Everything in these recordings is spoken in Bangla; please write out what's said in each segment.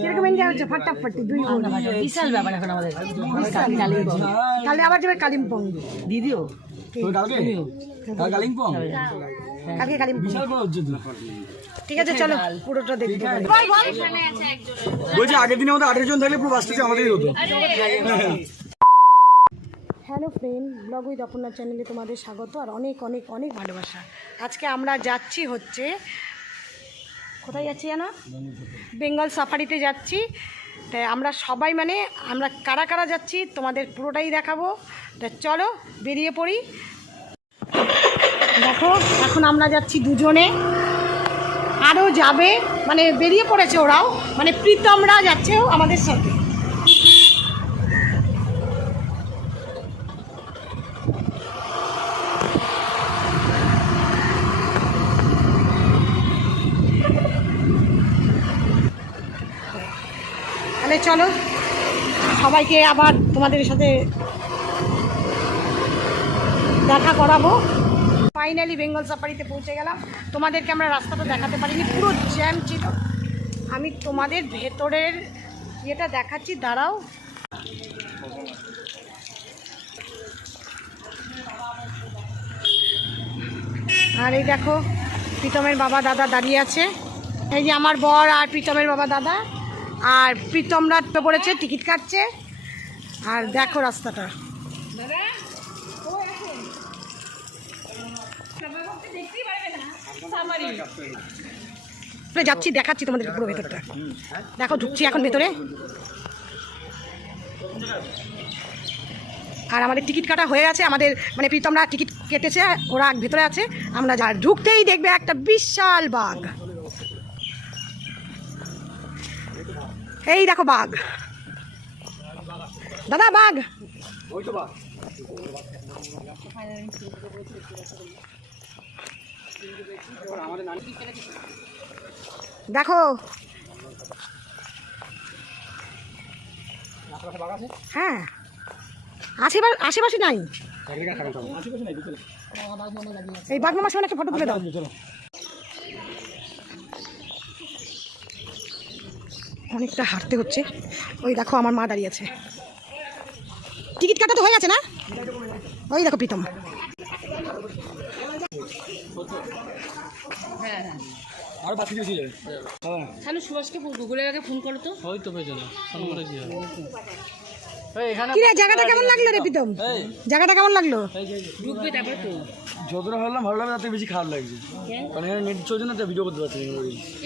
কীরকম এনজয় হচ্ছে? ফাটাফাটি দুই বিশাল ব্যাপার এখন আমাদের। কালে আবার যাবে কালিম্পং। দিদিও? কালিম্পং? কালকে ঠিক আছে চলো পুরোটা দেখতে বলছি আগের দিনে আমাদের আঠেরো জন থাকলে পুরো বাসটা আমাদেরই হতো। Hello friend blog with Aparna চ্যানেলে তোমাদের স্বাগত আর অনেক অনেক অনেক ভালোবাসা। আজকে আমরা যাচ্ছি হচ্ছে কোথায় যাচ্ছি জানো? বেঙ্গল সাফারিতে যাচ্ছি। তাই আমরা সবাই মানে আমরা কারা কারা যাচ্ছি তোমাদের পুরোটাই দেখাবো। তা চলো বেরিয়ে পড়ি। দেখো, এখন আমরা যাচ্ছি দুজনে। আরও যাবে মানে বেরিয়ে পড়েছে ওরাও। মানে প্রীতমরা যাচ্ছেও আমাদের সাথে। চলো। সবাইকে আবার তোমাদের সাথে দেখা করাবো। ফাইনালি বেঙ্গল সাফারিতে পৌঁছে গেলাম। তোমাদেরকে আমরা রাস্তাটা দেখাতে পারিনি, পুরো জ্যাম ছিল। আমি তোমাদের ভেতরের ইয়েটা দেখাচ্ছি, দাঁড়াও। আর এই দেখো, প্রীতমের বাবা দাদা দাঁড়িয়ে আছে। এই যে আমার বর আর প্রীতমের বাবা দাদা। আর প্রীতমরা পড়েছে, টিকিট কাটছে। আর দেখো রাস্তাটা। যাচ্ছি, দেখাচ্ছি তোমাদের পুরো ভেতরটা। দেখো, ঢুকছি এখন ভেতরে। আর আমাদের টিকিট কাটা হয়ে গেছে, আমাদের মানে প্রীতমরা টিকিট কেটেছে, ওরা ভেতরে আছে। আমরা যা ঢুকতেই দেখবে একটা বিশাল বাঘ। এই দেখো বাঘ। দাদা বাঘ। দেখো। হ্যাঁ। আশেপাশে আশেপাশে নাই। এই বাঘ মামার সঙ্গে একটা ফটো তুলে দাও। অনেকটা হাঁটতে হচ্ছে। ওই দেখো আমার মা দাঁড়িয়ে আছে। টিকিট কাটা তো হয়ে গেছে না? ওই দেখো প্রীতম। আর বাকি কিছু যাবে হ্যাঁ। তাহলে সুভাষকে গুগলের আগে ফোন করো তো। ওই তো পেয়েছিল। ফোন করে কি হবে? কি রে জায়গাটা কেমন লাগল রে প্রীতম? জায়গাটা কেমন লাগল? ঢুকবে তারপরে তো যতটা ভাবলাম ভালো লাগবে তাতে বেশি খারাপ লাগছে। কারণ এখানে নেট চলছে না তাই ভিডিও করতে পারছি না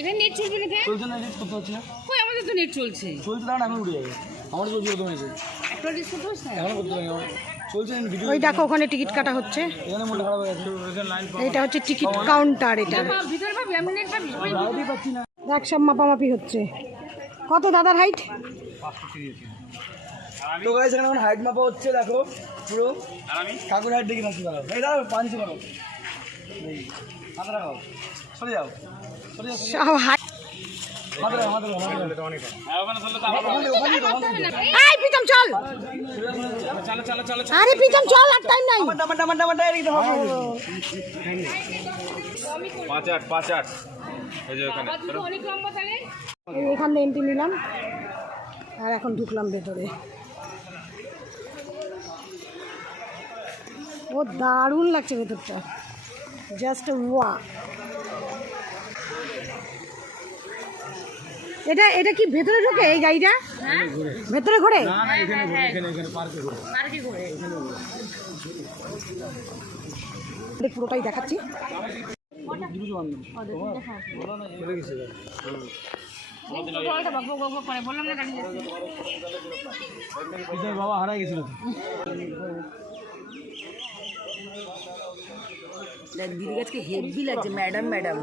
এখানে নেট চলবে না কেন? চলছে না নেট করতে পারছি না। কই আমাদের তো নেট চলছে। চলছে তাহলে আমি উঠে যাবে। আমার চলছে প্রথম এসে একটা ডিসকাউন্ট হচ্ছে না? এখনও করতে পারি আমার চলছে ভিডিও ওই দেখো ওখানে টিকিট কাটা হচ্ছে। এখানে মনটা খারাপ হয়ে গেছে। এটা হচ্ছে টিকিট কাউন্টার এটা। ভিতরে পাবি আমি নেট পাবি লাইটই পাচ্ছি না। দেখ সব মাপামাপি হচ্ছে। কত দাদার হাইট তো গাইস এখানে এখন হাইট মাপা হচ্ছে দেখো। পুরো? কাকুর হাইট দেখি নাকি দাঁড়াও এই দাঁড়াও করো সরে যাও। সরে যাও সব আরে প্রীতম চল। আর টাইম নাই। পাঁচ আট পাঁচ আট। এখান থেকে এন্ট্রি নিলাম। আর এখন ঢুকলাম ভেতরে। ও দারুণ লাগছে ভেতরটা। জাস্ট ওয়া এটা এটা কি ভেতরে ঢোকে এই গাড়িটা? ভেতরে ঘোরে? পুরোটাই দেখাচ্ছি। জলটা বক বক বক করে বললাম না গাড়ি যাচ্ছে বিজয় বাবা হারাই গেছিল তো দিদি আজকে হেভি লাগছে ম্যাডাম ম্যাডাম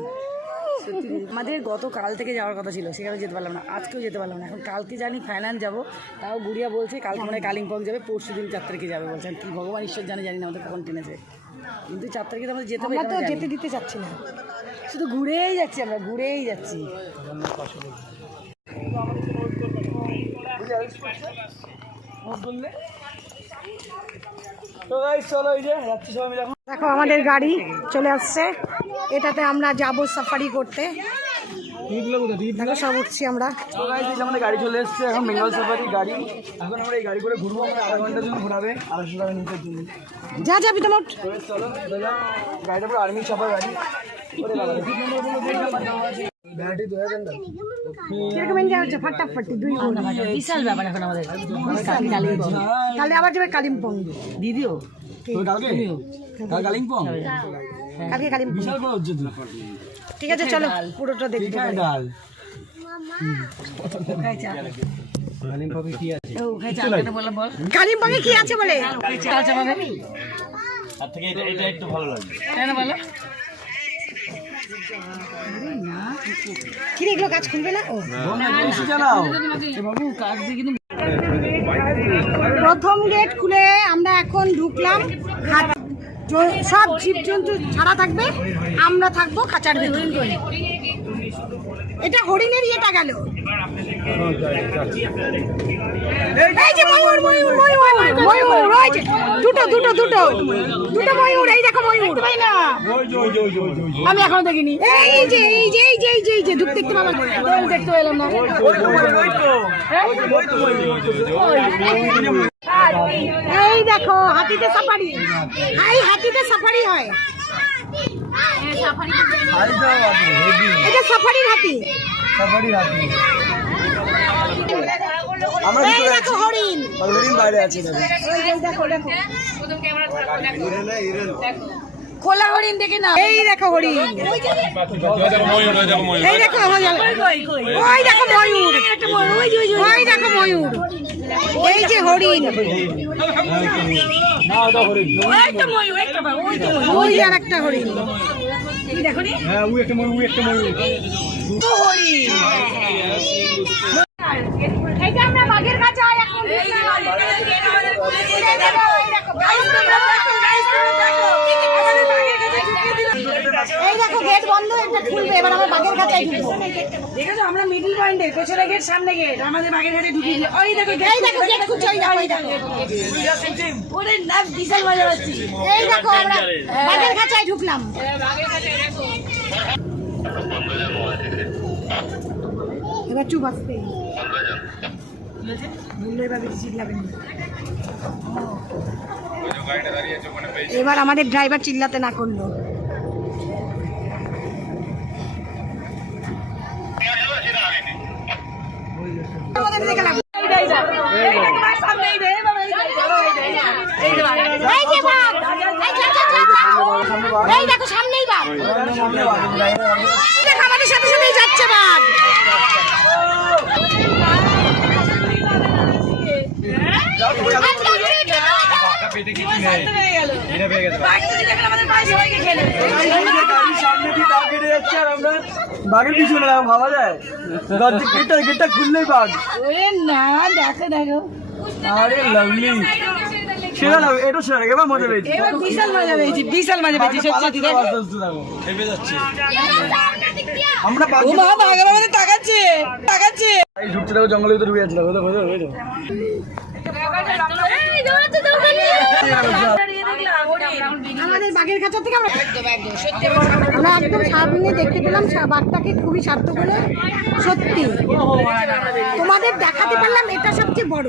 সত্যি আমাদের গতকাল থেকে যাওয়ার কথা ছিল সেখানে যেতে পারলাম না আজকেও যেতে পারলাম না। এখন কালকে জানি ফাইনাল যাব তাও গুড়িয়া বলছে কালকে মানে কালিম্পং যাবে পরশু দিন চার তারিখে যাবে বলছেন কি ভগবান ঈশ্বর জানে জানি না আমাদের কখন টেনেছে কিন্তু চার তারিখে তো আমাদের যেতে হবে তো যেতে দিতে চাচ্ছি না। শুধু ঘুরেই যাচ্ছি আমরা ঘুরেই যাচ্ছি। তো গাইস চলো এই যে যাচ্ছি সবাই মিলে এখন দেখো আমাদের গাড়ি চলে আসছে। এটাতে আমরা যাব সাফারি করতে। দেখো সব উঠছি আমরা। আমাদের গাড়ি চলে এসেছে এখন বেঙ্গল সাফারি গাড়ি। এখন আমরা এই গাড়ি করে ঘুরবো আমরা আধা ঘণ্টার জন্য ঘোরাবে আড়াইশো টাকা নিচের জন্য যা যাবি তোমার চলো গাড়িটা পুরো আর্মি সাফার গাড়ি। ওরে বাবা রে। ব্যাটারি দু হাজার না কীরকম এনজয় হচ্ছে? ফাটাফাটি দুই বিশাল ব্যাপার এখন আমাদের। কালকে আবার যাবে কালিম্পং। দিদিও? তো কালকে? কাল কালিম্পং? কালকে কালিম্পং। বিশাল বড় হচ্ছে তো ঠিক আছে চলো পুরোটা দেখব পিঠায় ডাল। কালিম্পংয়ে কি আছে? বল? কি আছে আর থেকে এটা এটা একটু ভালো লাগবে। কেন বলো? কি দেখল কাজ খুলবে না ও প্রথম গেট খুলে আমরা এখন ঢুকলাম সব জীবজন্তু ছাড়া থাকবে, আমরা থাকব খাঁচার ভেতরে। এটা হরিণের ইয়েটা গেল। এই যে ময়ূর ময়ূর ময়ূর ময়ূর ওই যে দুটো দুটো দুটো দুটো ময়ূর এই দেখো ময়ূর। আমি এখনও দেখিনি। এই যে এই যে এই যে এই যে এই যে দুটো দেখতে পাবো। দেখতে পেলাম না। এই দেখো হাতিতে সাফারি এই হাতিতে সাফারি হয়। হেভি এটা সাফারির হাতি। সাফারি হাতি। আমরা ভিতরে দেখো হরিণ। বাইরে আছি দেখো দেখো খোলা হরিণ দেখে না এই দেখো হরিণ। ময়ূর হয়ে যাব ময়ূর এই দেখো ওই দেখো ময়ূর। ওই দেখো ময়ূর। এই যে হরিণ। ওই আর একটা হরিণ। হ্যাঁ ওই একটা ময়ূর ওই একটা ময়ূর। এইটা আমরা বাঘের কাছে আয় এখন। এই দেখো। গেট বন্ধ এটা খুলবে এবার আমরা বাঘের কাছে ঢুকবো। দেখেছ আমরা মিডল পয়েন্টে পেছনে গেট সামনে গেট আমাদের বাগের হাটে ঢুকিয়ে দিল ওই দেখো এই দেখো গেট খুলছে ওই দেখো ওই দেখো। ওরে না বিশাল মজা পাচ্ছি এই দেখো আমরা বাঘের কাছে ঢুকলাম। এবার চুপ আসতে। এবার। এবার আমাদের ড্রাইভার চিল্লাতে না করল আমাদের দিকে লাগল। এই যে বাঘ! এই যে, যা, যা, যা, যা। এই দেখো সামনেই বাঘ সামনে বাড়ি, বাইরে বাড়ি। দেখো আমাদের সাথে সাথেই যাচ্ছে বাঘ গাড়ির সামনে দিয়ে বাঘ হেঁটে যাচ্ছে আর আমরা বাঘের পিছনে ভাবা যায়? দরজা গেটটা গেটটা খুললেই বাঘ। না দেখো দেখো। আরে লাভলি সেরা না এটা সেরা এবার মজা পেয়েছি। বিশাল মজা পেয়েছি বিশাল মজা পেয়েছি সত্যি দেখো। আমরা ও মা তাকাচ্ছে তাকাচ্ছে। এই ঢুকতে জঙ্গলের ভিতরে ঢুকে যাচ্ছে দেখো দেখো দেখো দেখো। আমাদের বাঘের কাছে থেকে আমরা আমরা একদম সামনে দেখতে পেলাম বাঘটাকে খুবই স্বার্থ বলে সত্যি। তোমাদের দেখাতে পারলাম এটা সবচেয়ে বড়।